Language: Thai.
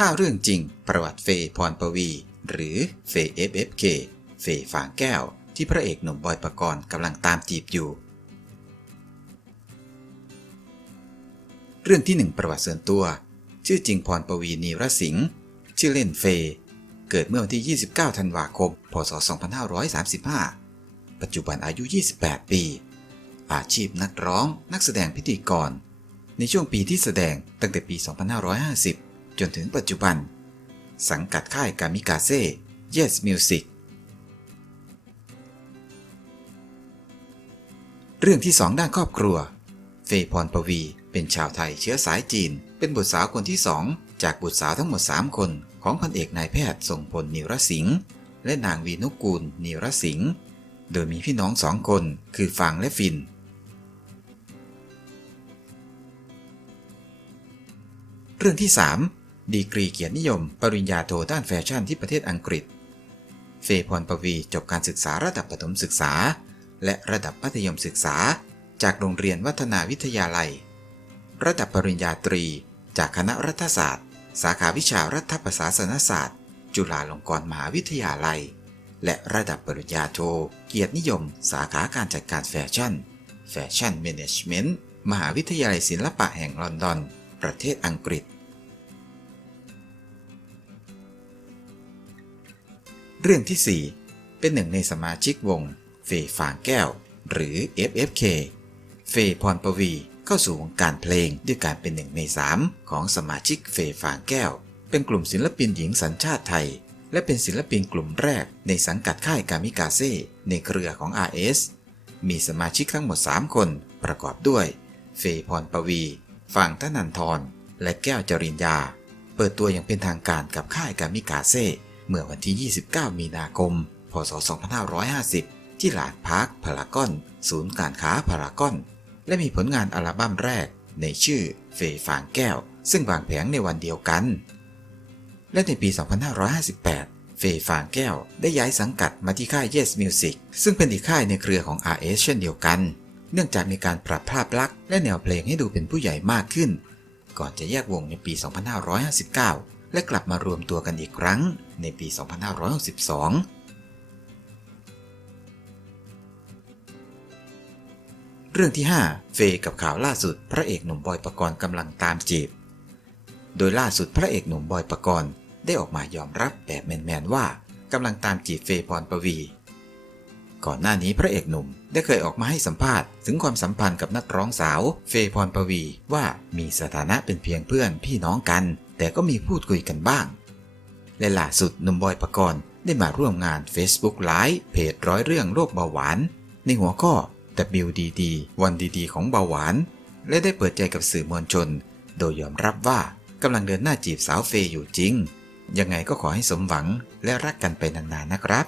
5เรื่องจริงประวัติเฟย์พรปวี หรือเฟย์ FFK เฟย์ฝางแก้ว ที่พระเอกหนุ่มบอยปกรณ์กำลังตามจีบอยู่ เรื่องที่ 1 ประวัติส่วนตัว ชื่อจริงพรปวีนีรสิงห์ชื่อเล่นเฟย์เกิดเมื่อวันที่ 29 ธันวาคม พศ 2535 ปัจจุบันอายุ 28 ปี อาชีพนักร้อง นักแสดงพิธีกร ในช่วงปีที่แสดงตั้งแต่ปี 2550 จนถึงปัจจุบัน สังกัดค่ายกามิกาเซ่ Yes Music เรื่องที่2ด้านครอบครัว เฟยพรปวี เป็นชาวไทยเชื้อสายจีน เป็นบุตรสาวคนที่สองจากบุตรสาวทั้งหมด 3 คนของพันเอกนายแพทย์ทรงพลนิรสิงห์และนางวีนุกูลนิรสิงห์โดยมีพี่น้องสองคนคือฟางและฟิน เรื่องที่ 3 ดีกรีเกียรตินิยม ปริญญาโทด้านแฟชั่นที่ประเทศอังกฤษ เฟยพรปวีจบการศึกษาระดับประถมศึกษา และระดับมัธยมศึกษา จากโรงเรียนวัฒนาวิทยาลัย ระดับปริญญาตรี จากคณะรัฐศาสตร์ สาขาวิชารัฐประศาสนศาสตร์ จุฬาลงกรณ์มหาวิทยาลัย และระดับปริญญาโท เกียรตินิยม สาขาการจัดการแฟชั่น แฟชั่นแมネจเมนต์มหาวิทยาลัยศิลปะแห่งลอนดอน ประเทศอังกฤษ เรื่องที่ 4 เป็นหนึ่งในสมาชิกวง เฟยฝางแก้ว หรือ FFK เฟยพรปวี เข้าสู่วงการเพลงด้วยการเป็นหนึ่งในสามของสมาชิกเฟยฝางแก้ว เป็นกลุ่มศิลปินหญิงสัญชาติไทย และเป็นศิลปินกลุ่มแรกในสังกัดค่ายกามิกาเซ่ในเครือของ RS มีสมาชิกทั้งหมด 3 คนประกอบด้วย เฟยพรปวีฟางธนันทรและแก้วจริญญา เปิดตัวอย่างเป็นทางการกับค่ายกามิกาเซ่ เมื่อวันที่ 29 มีนาคม พศ 2550 ที่ลานพาร์คพารากอน ศูนย์การค้าพารากอน และมีผลงานอัลบั้มแรกในชื่อเฟยฟางแก้ว ซึ่งวางแผงในวันเดียวกัน และในปี 2558 เฟยฟางแก้วได้ย้ายสังกัดมาที่ค่าย Yes Music ซึ่งเป็นอีกค่ายในเครือของ RS เช่นเดียวกัน เนื่องจากมีการปรับภาพลักษณ์และแนวเพลงให้ดูเป็นผู้ใหญ่มากขึ้น ก่อนจะแยกวงในปี 2559 และกลับมารวมตัวกันอีกครั้งในปี 2562 เรื่องที่ 5 เฟยกับข่าวล่าสุดพระเอกหนุ่มบอยปกรณ์กำลังตามจีบ โดยล่าสุดพระเอกหนุ่มบอยปกรณ์ได้ออกมายอมรับแบบแมนๆว่ากำลังตามจีบเฟยพรปวี ก่อนหน้านี้พระเอกหนุ่มได้เคยออกมาให้สัมภาษณ์ถึงความสัมพันธ์กับนักร้องสาวเฟยพรปวีว่ามีสถานะเป็นเพียงเพื่อนพี่น้องกัน แต่ก็มีพูดคุยกันบ้าง และล่าสุดนุ่มบอยปกรณ์ได้มาร่วมงาน Facebook ไลฟ์เพจร้อยเรื่องโรคเบาหวาน ในหัวข้อ WDD วันดีๆ ของเบาหวาน และได้เปิดใจกับสื่อมวลชน โดยยอมรับว่ากำลังเดินหน้าจีบสาวเฟยอยู่จริง ยังไงก็ขอให้สมหวังและรักกันไปนานๆนะครับ